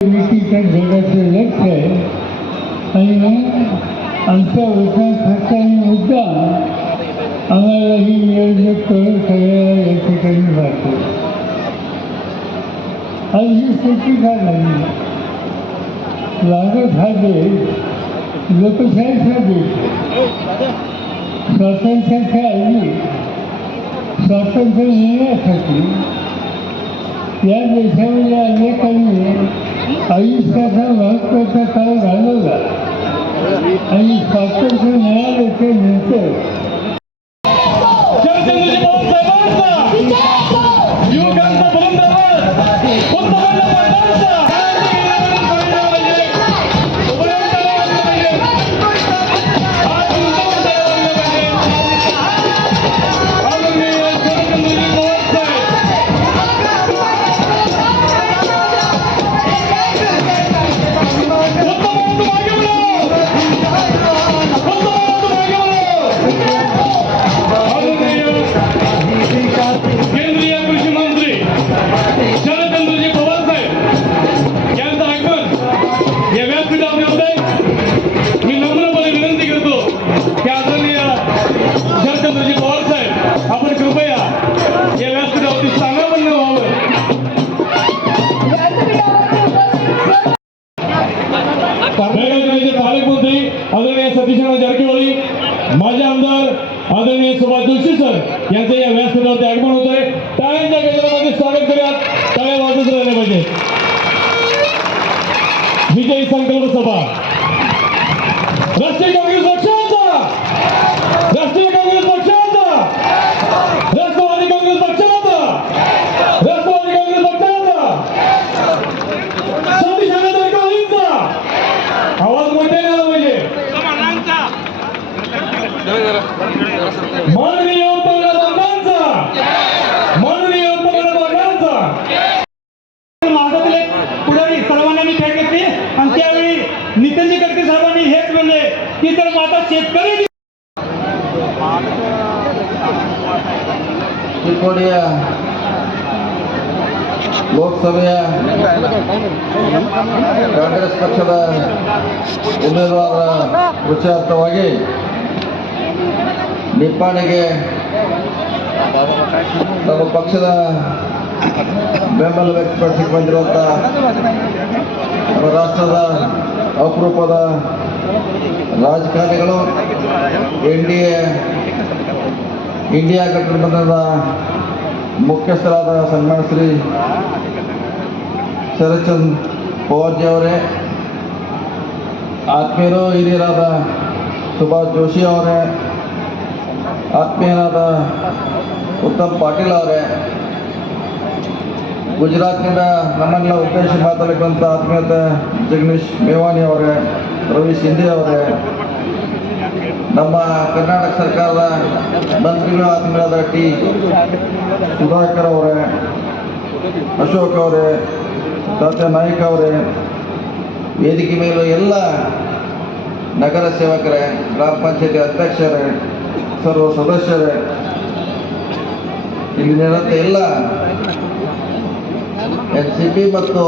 भोगाचं लक्ष आणि आमचा वचन हक्क मुद्दा आम्हाला ही नियोजन करून सगळ्याला या ठिकाणी जातो आज ही स्थिती का झाली लागत हा देश लोकशाहीचा देश स्वातंत्र्याच्या आधी स्वातंत्र्य मिळण्यासाठी या देशामध्ये अनेकांनी आयुष्याचा महत्त्वाचा काळ घालवला. आणि स्वातंत्र्य व्यासपीठावर मी नम्रपणे विनंती करतो की आदरणीय शरदचंद्रजी पवार साहेब आपण कृपया या व्यासपीठावरती स्थानापन्न व्हावं. पालकमंत्री आदरणीय सतीशराव जारकिहोळी माजी आमदार आदरणीय सुभाष जोशी सर यांचं या व्यासपीठावरती आगमन विजयी संकल्प सभा राष्ट्रीय काँग्रेस पक्षाचा राष्ट्रीय काँग्रेस पक्षाचा राष्ट्रवादी काँग्रेस पक्षाचा राष्ट्रवादी काँग्रेस पक्षाचा सतीश जारकिहोळींचा आवाज मोठे आला पाहिजे माननीय पंतप्रधानांचा ಖರೀದಿ ಲೋಕಸಭೆಯ ಕಾಂಗ್ರೆಸ್ ಪಕ್ಷದ ಉಮೇದುವಾರ ವಿಚಾರ್ಥವಾಗಿ ನಿಪ್ಪಾಣಿಗೆ ತಮ್ಮ ಪಕ್ಷದ ಬೆಂಬಲ ವ್ಯಕ್ತಪಡಿಸಿಕೊಂಡು ಬಂದಿರುವಂಥ ರಾಷ್ಟ್ರದ ಅಪರೂಪದ ರಾಜಕಾರಣಿಗಳು ಎನ್ ಡಿ ಎ ಇಂಡಿಯಾ ಗಠಬಂಧನದ ಮುಖ್ಯಸ್ಥರಾದ ಸನ್ಮಾನ ಶ್ರೀ ಶರತ್ಚಂದ್ ಪವಾರ್ಜಿ ಅವರೇ, ಆತ್ಮೀಯರು, ಹಿರಿಯರಾದ ಸುಭಾಷ್ ಜೋಶಿ ಅವರೇ, ಆತ್ಮೀಯರಾದ ಉತ್ತಮ್ ಪಾಟೀಲ್ ಅವರೇ, ಗುಜರಾತ್ನಿಂದ ನಮ್ಮನ್ನೆಲ್ಲ ಉದ್ದೇಶ ಮಾತಾಡಲಿಕ್ಕಂಥ ಆತ್ಮೀಯತೆ ಜಗದೀಶ್ ಮೇವಾನಿ ಅವರೇ, ರವಿ ಶಿಂದೆ ಅವರೇ, ನಮ್ಮ ಕರ್ನಾಟಕ ಸರ್ಕಾರದ ಮಂತ್ರಿಗಳ ಆತ್ಮೀಯರಾದ ಟಿ. ಸುಧಾಕರ್ ಅವರೇ, ಅಶೋಕ್ ಅವರೇ ತಾತ್ಯ ನಾಯಕ್ ಅವರೇ, ವೇದಿಕೆ ಮೇಲೂ ಎಲ್ಲ ನಗರ ಸೇವಕರೇ, ಗ್ರಾಮ ಪಂಚಾಯತಿ ಅಧ್ಯಕ್ಷರೇ, ಸರ್ವ ಸದಸ್ಯರೇ ಇಲ್ಲಿ ನಡೆದ ಎಲ್ಲ ಎನ್ ಸಿ ಪಿ ಮತ್ತು